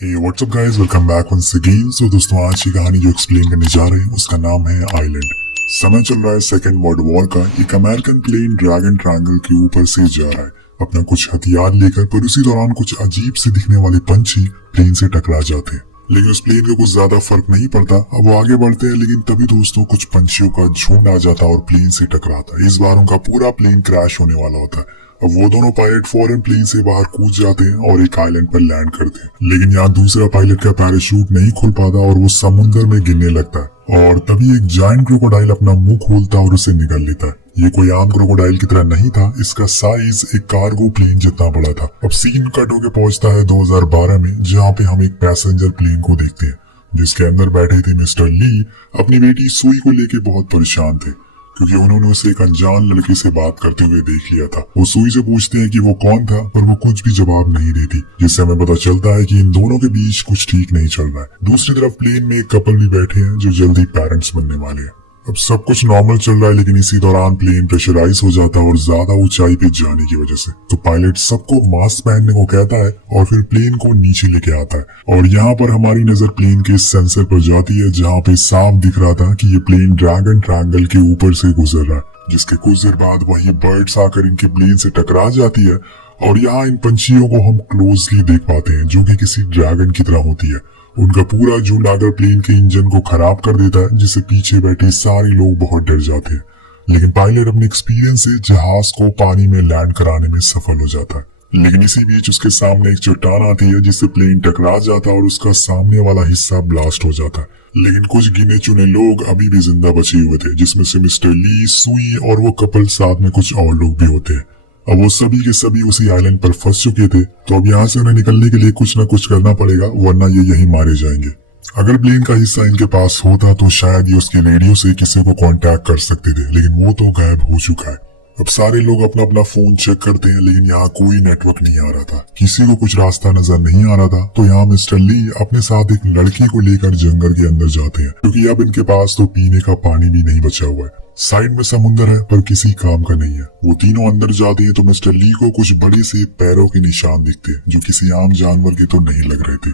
हे what's up guys, welcome back once again. So दोस्तों, आज की कहानी जो एक्सप्लेन करने जा रहे हैं उसका नाम है आइलैंड। समय चल रहा है सेकेंड वर्ल्ड वॉर का। एक अमेरिकन प्लेन ड्रैगन ट्रायंगल के ऊपर से जा रहा है अपना कुछ हथियार लेकर, पर उसी दौरान कुछ अजीब से दिखने वाले पंछी प्लेन से टकरा जाते हैं। लेकिन उस प्लेन को कुछ ज्यादा फर्क नहीं पड़ता। अब वो आगे बढ़ते हैं, लेकिन तभी दोस्तों कुछ पंछियों का झुंड आ जाता है और प्लेन से टकराता है। इस बार उनका पूरा प्लेन क्रैश होने वाला होता है। अब वो दोनों पायलट फौरन प्लेन से बाहर कूद जाते हैं और एक आइलैंड पर लैंड करते हैं। लेकिन यहाँ दूसरा पायलट का पैराशूट नहीं खुल पाता और वो समुद्र में गिरने लगता है। और तभी एक जायंट क्रोकोडाइल अपना मुंह खोलता और उसे निगल लेता है। ये कोई आम क्रोकोडाइल की तरह नहीं था, इसका साइज एक कार्गो प्लेन जितना बड़ा था। अब सीन कट होके पहुंचता है 2012 में, जहाँ पे हम एक पैसेंजर प्लेन को देखते हैं जिसके अंदर बैठे थे मिस्टर ली। अपनी बेटी सुई को लेके बहुत परेशान थे क्योंकि उन्होंने उसे एक अनजान लड़के से बात करते हुए देख लिया था। वो सुई से पूछते हैं कि वो कौन था, पर वो कुछ भी जवाब नहीं देती, जिससे हमें पता चलता है कि इन दोनों के बीच कुछ ठीक नहीं चल रहा है। दूसरी तरफ प्लेन में एक कपल भी बैठे हैं जो जल्दी पेरेंट्स बनने वाले हैं। अब सब कुछ नॉर्मल चल रहा है, लेकिन इसी दौरान प्लेन प्रेशराइज हो जाता है और ज्यादा ऊंचाई पे जाने की वजह से तो पायलट सबको मास्क पहनने को कहता है और फिर प्लेन को नीचे लेके आता है। और यहाँ पर हमारी नजर प्लेन के सेंसर पर जाती है, जहाँ पे साफ दिख रहा था कि ये प्लेन ड्रैगन ट्रायंगल के ऊपर से गुजर रहा है, जिसके कुछ देर बाद वही बर्ड्स आकर इनके प्लेन से टकरा जाती है। और यहाँ इन पंछियों को हम क्लोजली देख पाते हैं जो कि किसी ड्रैगन की तरह होती है। उनका पूरा झुंड आकर प्लेन के इंजन को खराब कर देता है, जिससे पीछे बैठे सारे लोग बहुत डर जाते हैं। लेकिन पायलट अपने एक्सपीरियंस से जहाज को पानी में लैंड कराने में सफल हो जाता है। लेकिन इसी बीच उसके सामने एक चट्टान आती है जिससे प्लेन टकरा जाता है और उसका सामने वाला हिस्सा ब्लास्ट हो जाता है। लेकिन कुछ गिने चुने लोग अभी भी जिंदा बचे हुए थे, जिसमें से मिस्टर ली, सुई और वो कपल, साथ में कुछ और लोग भी होते हैं। अब वो सभी के सभी उसी आइलैंड पर फंस चुके थे, तो अब यहाँ से उन्हें निकलने के लिए कुछ न कुछ करना पड़ेगा, वरना ये यहीं मारे जाएंगे। अगर प्लेन का हिस्सा इनके पास होता तो शायद ये उसके रेडियो से किसी को कांटेक्ट कर सकते थे, लेकिन वो तो गायब हो चुका है। अब सारे लोग अपना अपना फोन चेक करते हैं, लेकिन यहाँ कोई नेटवर्क नहीं आ रहा था, किसी को कुछ रास्ता नजर नहीं आ रहा था। तो यहाँ मिस्टर ली अपने साथ एक लड़की को लेकर जंगल के अंदर जाते हैं, क्योंकि अब इनके पास तो पीने का पानी भी नहीं बचा हुआ है। साइड में समुंदर है पर किसी काम का नहीं है। वो तीनों अंदर जाते हैं तो मिस्टर ली को कुछ बड़े से पैरों के निशान दिखते हैं जो किसी आम जानवर के तो नहीं लग रहे थे।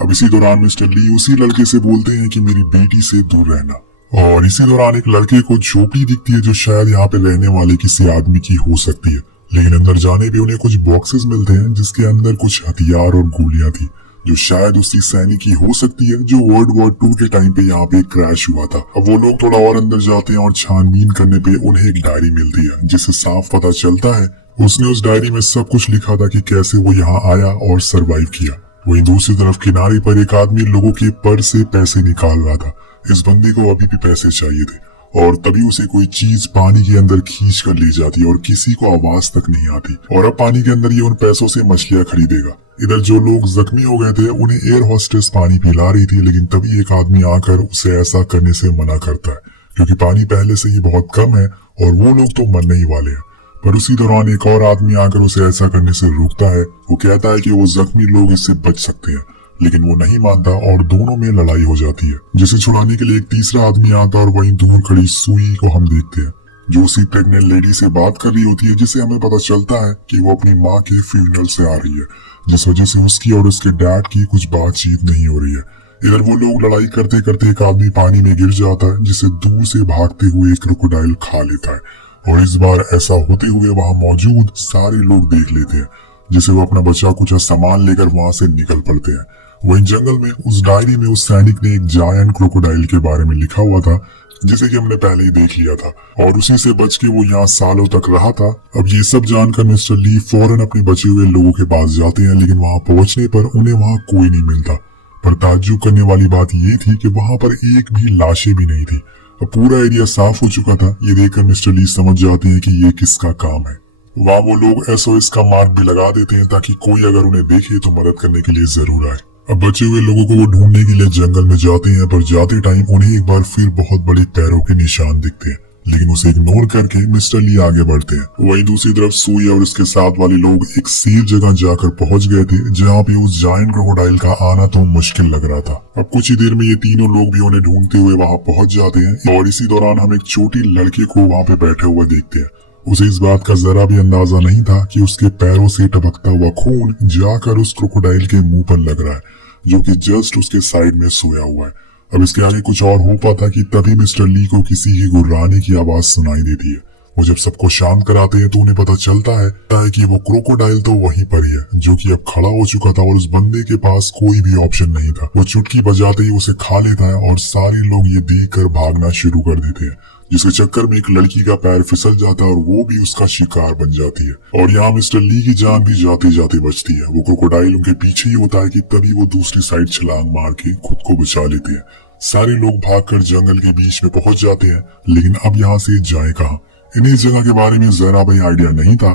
अब इसी दौरान मिस्टर ली उसी लड़के से बोलते हैं कि मेरी बेटी से दूर रहना। और इसी दौरान एक लड़के को झोपड़ी दिखती है जो शायद यहाँ पे रहने वाले किसी आदमी की हो सकती है। लेकिन अंदर जाने पे उन्हें कुछ बॉक्सेस मिलते हैं जिसके अंदर कुछ हथियार और गोलियां थी, जो शायद उसी सैनिक की हो सकती है जो वर्ल्ड वॉर 2 के टाइम पे यहाँ पे क्रैश हुआ था। अब वो लोग थोड़ा और अंदर जाते हैं और छानबीन करने पे उन्हें एक डायरी मिलती है, जिससे साफ पता चलता है उसने उस डायरी में सब कुछ लिखा था कि कैसे वो यहाँ आया और सरवाइव किया। वहीं दूसरी तरफ किनारे पर एक आदमी लोगों के पर्स से पैसे निकाल रहा था। इस बंदे को अभी भी पैसे चाहिए थे और तभी उसे कोई चीज पानी के अंदर खींच कर ले जाती और किसी को आवाज तक नहीं आती। और अब पानी के अंदर ये उन पैसों से मछलियां खरीदेगा। इधर जो लोग जख्मी हो गए थे उन्हें एयर होस्टेस पानी पिला रही थी, लेकिन तभी एक आदमी आकर उसे ऐसा करने से मना करता है, क्योंकि पानी पहले से ही बहुत कम है और वो लोग तो मरने ही वाले हैं। पर उसी दौरान एक और आदमी आकर उसे ऐसा करने से रोकता है। वो कहता है कि वो जख्मी लोग इससे बच सकते हैं, लेकिन वो नहीं मानता और दोनों में लड़ाई हो जाती है, जिसे छुड़ाने के लिए एक तीसरा आदमी आता है। और वहीं दूर खड़ी सुई को हम देखते हैं जो उसी प्रेग्नेंट लेडी से बात कर रही होती है, जिसे हमें पता चलता है कि वो अपनी माँ के फ्यूनरल से आ रही है, जिस वजह से उसकी और उसके डैड की कुछ बातचीत नहीं हो रही है। इधर वो लोग लड़ाई करते करते एक आदमी पानी में गिर जाता है, जिसे दूर से भागते हुए एक क्रोकोडाइल खा लेता है। और इस बार ऐसा होते हुए वहां मौजूद सारे लोग देख लेते हैं, जिसे वो अपना बचा कुछ सामान लेकर वहां से निकल पड़ते हैं। वहीं जंगल में उस डायरी में उस सैनिक ने एक जायंट क्रोकोडाइल के बारे में लिखा हुआ था, जिसे कि हमने पहले ही देख लिया था, और उसी से बच के वो यहाँ सालों तक रहा था। अब ये सब जानकर मिस्टर ली फौरन अपने बचे हुए लोगों के पास जाते हैं, लेकिन वहां पहुंचने पर उन्हें वहां कोई नहीं मिलता। पर ताज्जुब करने वाली बात ये थी कि वहां पर एक भी लाशें भी नहीं थी। अब पूरा एरिया साफ हो चुका था। ये देखकर मिस्टर ली समझ जाते हैं कि ये किसका काम है। वहाँ वो लोग SOS का मार्क भी लगा देते हैं ताकि कोई अगर उन्हें देखे तो मदद करने के लिए जरूर आए। अब बचे हुए लोगों को वो ढूंढने के लिए जंगल में जाते हैं, पर जाते टाइम उन्हें एक बार फिर बहुत बड़े पैरों के निशान दिखते हैं, लेकिन उसे इग्नोर करके मिस्टर ली आगे बढ़ते हैं। वहीं दूसरी तरफ सुई और उसके साथ वाले लोग एक सेफ जगह जाकर पहुंच गए थे, जहाँ पे उस जायंट क्रोकोडाइल का आना तो मुश्किल लग रहा था। अब कुछ ही देर में ये तीनों लोग भी उन्हें ढूंढते हुए वहां पहुंच जाते हैं। और इसी दौरान हम एक छोटी लड़के को वहां पे बैठे हुए देखते हैं। उसे इस बात का जरा भी अंदाजा नहीं था कि उसके पैरों से टपकता हुआ खून जाकर उस क्रोकोडाइल के मुंह पर लग रहा है, जो कि जस्ट उसके साइड में सोया हुआ है। अब इसके आगे कुछ और हो पाता कि तभी मिस्टर ली को किसी की गुर्राने की आवाज सुनाई देती है। वो जब सबको शांत कराते हैं तो उन्हें पता चलता है कि वो क्रोकोडाइल तो वहीं पर ही है, जो कि अब खड़ा हो चुका था और उस बंदे के पास कोई भी ऑप्शन नहीं था। वो चुटकी बजाते ही उसे खा लेता है और सारे लोग ये देखकर भागना शुरू कर देते हैं, जिसके चक्कर में एक लड़की का पैर फिसल जाता है और वो भी उसका शिकार बन जाती है। और यहाँ मिस्टर ली की जान भी जाते जाते बचती है। वो क्रोकोडाइल उनके पीछे ही होता है कि तभी वो दूसरी साइड छलांग मार के खुद को बचा लेते हैं। सारे लोग भागकर जंगल के बीच में पहुंच जाते हैं, लेकिन अब यहाँ से जाए कहाँ? इन्हें इस जगह के बारे में जरा भी आइडिया नहीं था।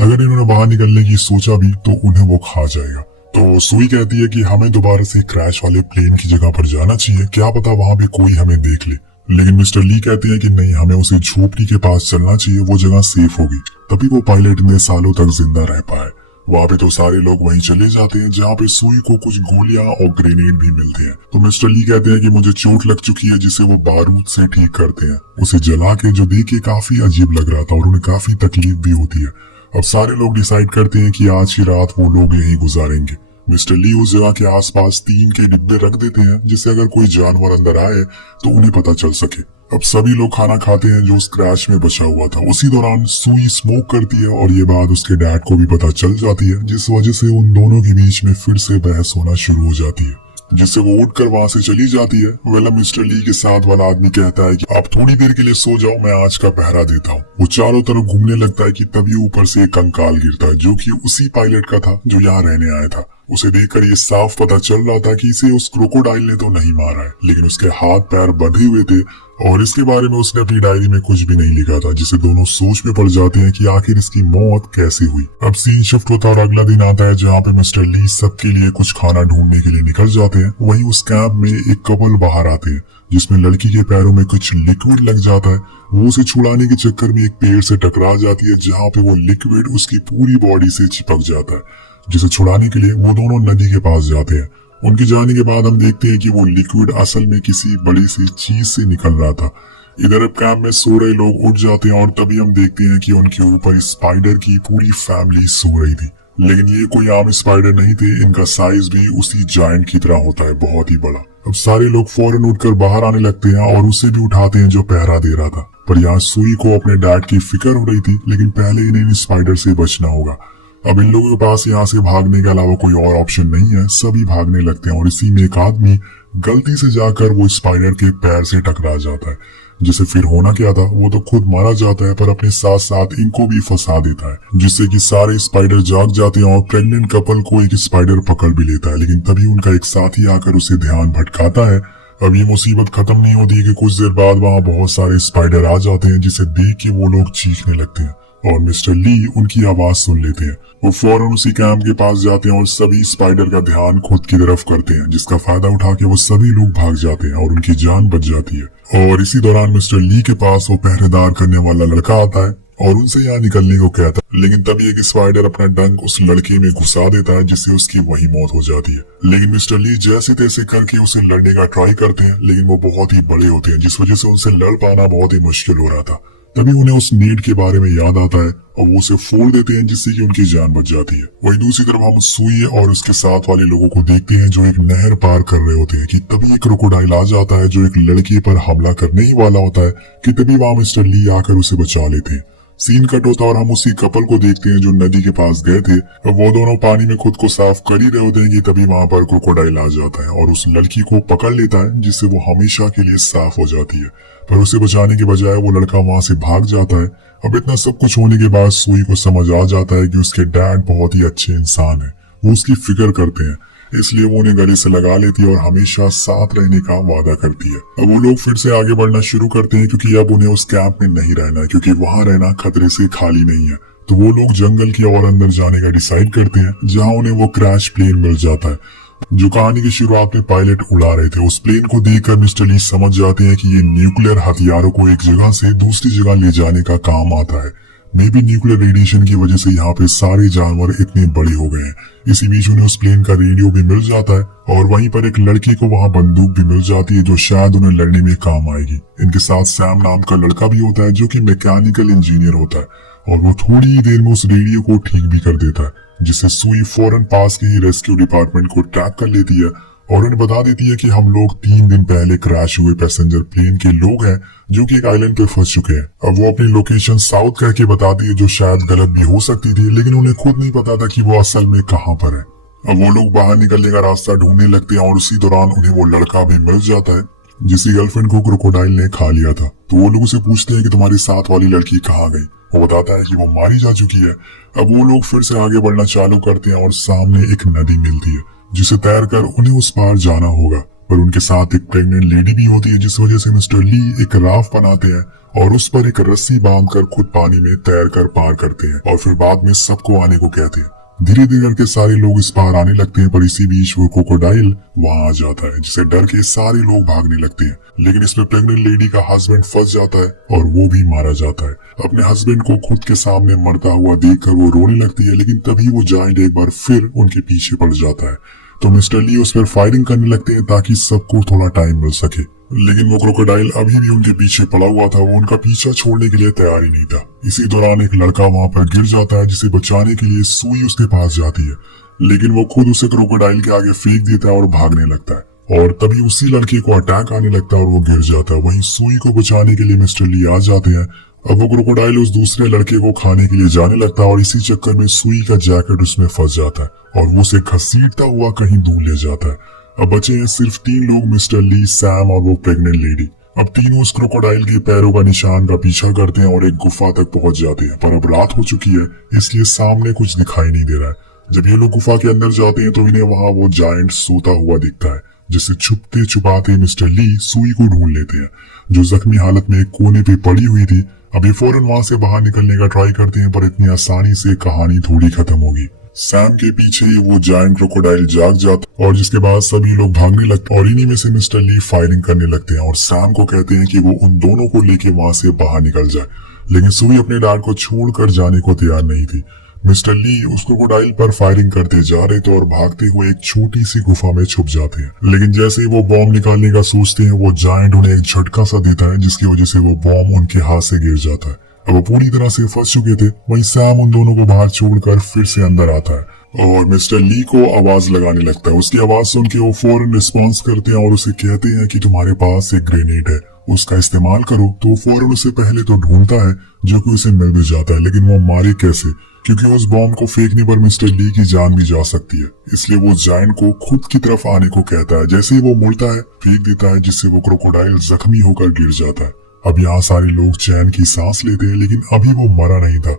अगर इन्होंने बाहर निकलने की सोचा भी तो उन्हें वो खा जाएगा। तो सुई कहती है कि हमें दोबारा से क्रैश वाले प्लेन की जगह पर जाना चाहिए, क्या पता वहां पे कोई हमें देख ले। लेकिन मिस्टर ली कहते हैं कि नहीं, हमें उसे झोपड़ी के पास चलना चाहिए, वो जगह सेफ होगी, तभी वो पायलट इतने सालों तक जिंदा रह पाए। वहाँ पे तो सारे लोग वहीं चले जाते हैं, जहाँ पे सुई को कुछ गोलियां और ग्रेनेड भी मिलते हैं। तो मिस्टर ली कहते हैं कि मुझे चोट लग चुकी है, जिसे वो बारूद से ठीक करते हैं। उसे जला के, जो देख के काफी अजीब लग रहा था और उन्हें काफी तकलीफ भी होती है। अब सारे लोग डिसाइड करते हैं कि आज की रात वो लोग यहीं गुजारेंगे। मिस्टर ली उस जगह के आसपास टीन के डिब्बे रख देते हैं, जिससे अगर कोई जानवर अंदर आए तो उन्हें पता चल सके। अब सभी लोग खाना खाते हैं जो उस क्रैश में बचा हुआ था। उसी दौरान सुई स्मोक करती है और ये बात उसके डैड को भी पता चल जाती है, जिस वजह से उन दोनों के बीच में फिर से बहस होना शुरू हो जाती है, जिससे वो उठकर वहां से चली जाती है। वेल, मिस्टर ली के साथ वाला आदमी कहता है कि आप थोड़ी देर के लिए सो जाओ, मैं आज का पहरा देता हूँ। वो चारों तरफ घूमने लगता है कि तभी ऊपर से एक कंकाल गिरता है, जो कि उसी पायलट का था जो यहाँ रहने आया था। उसे देखकर ये साफ पता चल रहा था कि इसे उस क्रोकोडाइल ने तो नहीं मारा है, लेकिन उसके हाथ पैर बंधे हुए थे और इसके बारे में उसने अपनी डायरी में कुछ भी नहीं लिखा था, जिससे दोनों सोच में पड़ जाते हैं कि आखिर इसकी मौत कैसे हुई। अब सीन शिफ्ट होता है और अगला दिन आता है, जहाँ पे मिस्टर ली सबके लिए कुछ खाना ढूंढने के लिए निकल जाते हैं। वहीं उस कैंप में एक कपल बाहर आते हैं, जिसमें लड़की के पैरों में कुछ लिक्विड लग जाता है। वो उसे छुड़ाने के चक्कर में एक पेड़ से टकरा जाती है, जहाँ पे वो लिक्विड उसकी पूरी बॉडी से चिपक जाता है, जिसे छुड़ाने के लिए वो दोनों नदी के पास जाते हैं। उनके जाने के बाद हम देखते हैं कि वो लिक्विड असल में किसी बड़ी सी चीज से निकल रहा था। इधर अब कैंप में सो रहे लोग उठ जाते हैं और तभी हम देखते हैं कि उनके ऊपर स्पाइडर की पूरी फैमिली सो रही थी। लेकिन ये कोई आम स्पाइडर नहीं थे, इनका साइज भी उसी जायंट की तरह होता है, बहुत ही बड़ा। अब सारे लोग फौरन उठकर बाहर आने लगते हैं और उसे भी उठाते हैं जो पहरा दे रहा था। पर यहाँ सुई को अपने डैड की फिक्र हो रही थी, लेकिन पहले इन्हें इन स्पाइडर से बचना होगा। अब इन लोगों के पास यहाँ से भागने के अलावा कोई और ऑप्शन नहीं है। सभी भागने लगते हैं और इसी में एक आदमी गलती से जाकर वो स्पाइडर के पैर से टकरा जाता है, जिसे फिर होना क्या था, वो तो खुद मारा जाता है पर अपने साथ साथ इनको भी फंसा देता है, जिससे कि सारे स्पाइडर जाग जाते हैं और प्रेग्नेंट कपल को एक स्पाइडर पकड़ भी लेता है। लेकिन तभी उनका एक साथी आकर उसे ध्यान भटकाता है। अब ये मुसीबत खत्म नहीं होती है कि कुछ देर बाद वहाँ बहुत सारे स्पाइडर आ जाते हैं, जिसे देख के वो लोग चीखने लगते हैं और मिस्टर ली उनकी आवाज सुन लेते हैं। वो फौरन उसी कैंप के पास जाते हैं और सभी स्पाइडर का ध्यान खुद की तरफ करते हैं, जिसका फायदा उठा के वो सभी लोग भाग जाते हैं और उनकी जान बच जाती है। और इसी दौरान मिस्टर ली के पास वो पहरेदार करने वाला लड़का आता है और उनसे यहाँ निकलने को कहता है, लेकिन तभी एक स्पाइडर अपना डंक उस लड़के में घुसा देता है, जिससे उसकी वही मौत हो जाती है। लेकिन मिस्टर ली जैसे तैसे करके उसे लड़ने का ट्राई करते हैं, लेकिन वो बहुत ही बड़े होते हैं, जिस वजह से उनसे लड़ पाना बहुत ही मुश्किल हो रहा था। तभी उन्हें उस नीड के बारे में याद आता है और वो उसे फोड़ देते हैं, जिससे कि उनकी जान बच जाती है। वहीं दूसरी तरफ हम सुई और उसके साथ वाले लोगों को देखते हैं जो एक नहर पार कर रहे होते हैं कि तभी एक क्रोकोडाइल आ जाता है जो एक लड़की पर हमला करने ही वाला होता है कि तभी वहां मिस्टर ली आकर उसे बचा लेते हैं। सीन कट होता है और हम उसी कपल को देखते हैं जो नदी के पास गए थे। वो दोनों पानी में खुद को साफ कर ही रहे होते हैं कि तभी वहां पर क्रोकोडाइल आ जाता है और उस लड़की को पकड़ लेता है, जिससे वो हमेशा के लिए साफ हो जाती है। पर उसे बचाने के बजाय वो लड़का वहां से भाग जाता है। अब इतना सब कुछ होने के बाद सुई को समझ आ जाता है कि उसके डैड बहुत ही अच्छे इंसान है, वो उसकी फिक्र करते हैं, इसलिए वो उन्हें गले से लगा लेती है और हमेशा साथ रहने का वादा करती है। अब वो लोग फिर से आगे बढ़ना शुरू करते हैं क्योंकि अब उन्हें उस कैंप में नहीं रहना है, क्योंकि वहां रहना खतरे से खाली नहीं है। तो वो लोग जंगल की और अंदर जाने का डिसाइड करते हैं, जहाँ उन्हें वो क्रैश प्लेन मिल जाता है जो कहानी की शुरुआत में पायलट उड़ा रहे थे। उस प्लेन को देखकर मिस्टर ली समझ जाते हैं कि ये न्यूक्लियर हथियारों को एक जगह से दूसरी जगह ले जाने का काम आता है। मे बी न्यूक्लियर रेडिएशन की वजह से यहाँ पे सारे जानवर इतने बड़े हो गए हैं। इसी बीच उन्हें उस प्लेन का रेडियो भी मिल जाता है और वहीं पर एक लड़की को वहाँ बंदूक भी मिल जाती है जो शायद उन्हें लड़ने में काम आएगी। इनके साथ सैम नाम का लड़का भी होता है जो कि मैकेनिकल इंजीनियर होता है और वो थोड़ी ही देर में उस रेडियो को ठीक भी कर देता है, जिससे सुई फौरन पास के ही रेस्क्यू डिपार्टमेंट को ट्रैक कर लेती है और उन्हें बता देती है कि हम लोग 3 दिन पहले क्रैश हुए पैसेंजर प्लेन के लोग हैं जो कि एक आइलैंड पे फंस चुके हैं। अब वो अपनी लोकेशन साउथ कह के बताती है जो शायद गलत भी हो सकती थी, लेकिन उन्हें खुद नहीं पता था कि वो असल में कहाँ पर है। अब वो लोग बाहर निकलने का रास्ता ढूंढने लगते हैं और उसी दौरान उन्हें वो लड़का भी मिल जाता है जिसकी गर्लफ्रेंड को क्रोकोडाइल ने खा लिया था। तो वो लोग उसे पूछते हैं कि तुम्हारी साथ वाली लड़की कहाँ गई। वो बताता है कि वो मारी जा चुकी है। अब वो लोग फिर से आगे बढ़ना चालू करते हैं और सामने एक नदी मिलती है जिसे तैर कर उन्हें उस पार जाना होगा, पर उनके साथ एक प्रेग्नेंट लेडी भी होती है, जिस वजह से मिस्टर ली एक राफ्ट बनाते हैं और उस पर एक रस्सी बांधकर खुद पानी में तैर कर पार करते हैं और फिर बाद में सबको आने को कहते हैं। धीरे धीरे करके सारे लोग इस पार आने लगते हैं, पर इसी बीच वो क्रोकोडाइल वहां आ जाता है जिसे डर के सारे लोग भागने लगते हैं। लेकिन इसमें प्रेग्नेंट लेडी का हस्बैंड फंस जाता है और वो भी मारा जाता है। अपने हस्बैंड को खुद के सामने मरता हुआ देखकर वो रोने लगती है, लेकिन तभी वो जायंट एक बार फिर उनके पीछे पड़ जाता है। तो मिस्टर ली उस पर फायरिंग करने लगते हैं ताकि सबको थोड़ा टाइम मिल सके, लेकिन वो क्रोकोडाइल अभी भी उनके पीछे पड़ा हुआ था। वो उनका पीछा छोड़ने के लिए तैयार ही नहीं था। इसी दौरान एक लड़का वहां पर गिर जाता है जिसे बचाने के लिए सुई उसके पास जाती है, लेकिन वो खुद उसे क्रोकोडाइल के आगे फेंक देता है और भागने लगता है और तभी उसी लड़के को अटैक आने लगता है और वो गिर जाता है। वहीं सुई को बचाने के लिए मिस्टर ली आ जाते हैं। अब वो क्रोकोडाइल उस दूसरे लड़के को खाने के लिए जाने लगता है और इसी चक्कर में सुई का जैकेट उसमें फंस जाता है और वो उसे घसीटता हुआ कहीं दूर ले जाता है। अब बचे हैं सिर्फ 3 लोग, मिस्टर ली, सैम और वो प्रेग्नेंट लेडी। अब तीनों उस क्रोकोडाइल के पैरों का निशान का पीछा करते हैं और एक गुफा तक पहुंच जाते हैं, पर अब रात हो चुकी है इसलिए सामने कुछ दिखाई नहीं दे रहा है। जब ये लोग गुफा के अंदर जाते हैं तो इन्हें वहां वो जायंट सोता हुआ दिखता है, जिससे छुपते छुपाते मिस्टर ली सुई को ढूंढ लेते हैं जो जख्मी हालत में एक कोने पे पड़ी हुई थी। अब ये फौरन वहां से बाहर निकलने का ट्राई करते हैं, पर इतनी आसानी से कहानी थोड़ी खत्म होगी। सैम के पीछे ही वो जायंट क्रोकोडाइल जाग जाता और जिसके बाद सभी लोग भागने लगते और इन्हीं में से मिस्टर ली फायरिंग करने लगते हैं और सैम को कहते हैं कि वो उन दोनों को लेके वहां से बाहर निकल जाए, लेकिन सुई अपने डैड को छोड़कर जाने को तैयार नहीं थी। मिस्टर ली उस क्रोकोडाइल पर फायरिंग करते जा रहे थे और भागते हुए एक छोटी सी गुफा में छुप जाते हैं, लेकिन जैसे ही वो बॉम्ब निकालने का सोचते हैं वो जायंट उन्हें एक झटका सा देता है जिसकी वजह से वो बॉम्ब उनके हाथ से गिर जाता है। अब वो पूरी तरह से फंस चुके थे। वहीं सैम उन दोनों को बाहर छोड़कर फिर से अंदर आता है और मिस्टर ली को आवाज लगाने लगता है। उसकी आवाज सुन के वो फौरन रिस्पॉन्स करते हैं और उसे कहते हैं कि तुम्हारे पास एक ग्रेनेड है, उसका इस्तेमाल करो। तो वो फौरन उसे पहले तो ढूंढता है जो कि उसे मिल भी जाता है, लेकिन वो मारे कैसे, क्योंकि उस बॉम्ब को फेंकने पर मिस्टर ली की जान भी जा सकती है। इसलिए वो जायंट को खुद की तरफ आने को कहता है। जैसे ही वो मुड़ता है फेंक देता है, जिससे वो क्रोकोडाइल जख्मी होकर गिर जाता है। अब यहाँ सारे लोग चैन की सांस लेते हैं, लेकिन अभी वो मरा नहीं था।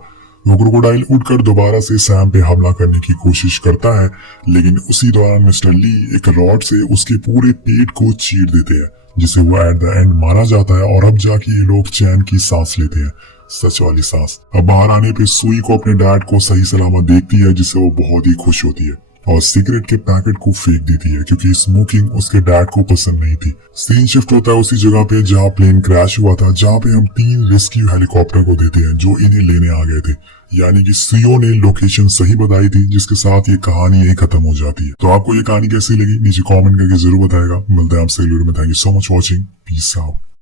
वो क्रोकोडाइल उठकर दोबारा से सैम पे हमला करने की कोशिश करता है, लेकिन उसी दौरान मिस्टर ली एक रॉड से उसके पूरे पेट को चीर देते हैं, जिसे वो एट द एंड मारा जाता है। और अब जाके ये लोग चैन की सांस लेते हैं, सच वाली सांस। अब बाहर आने पे सुई को अपने डैड को सही सलामत देखती है, जिससे वो बहुत ही खुश होती है और सिगरेट के पैकेट को फेंक देती है, क्योंकि स्मोकिंग उसके डैड को पसंद नहीं थी। सीन शिफ्ट होता है उसी जगह पे जहाँ प्लेन क्रैश हुआ था, जहाँ पे हम 3 रेस्क्यू हेलीकॉप्टर को देते हैं जो इन्हें लेने आ गए थे। यानी कि सीओ ने लोकेशन सही बताई थी, जिसके साथ ये कहानी यही खत्म हो जाती है। तो आपको ये कहानी कैसी लगी नीचे कमेंट करके जरूर बताएगा। मिलते हैं आपसे अगली वीडियो में। Thank you so much watching. Peace out.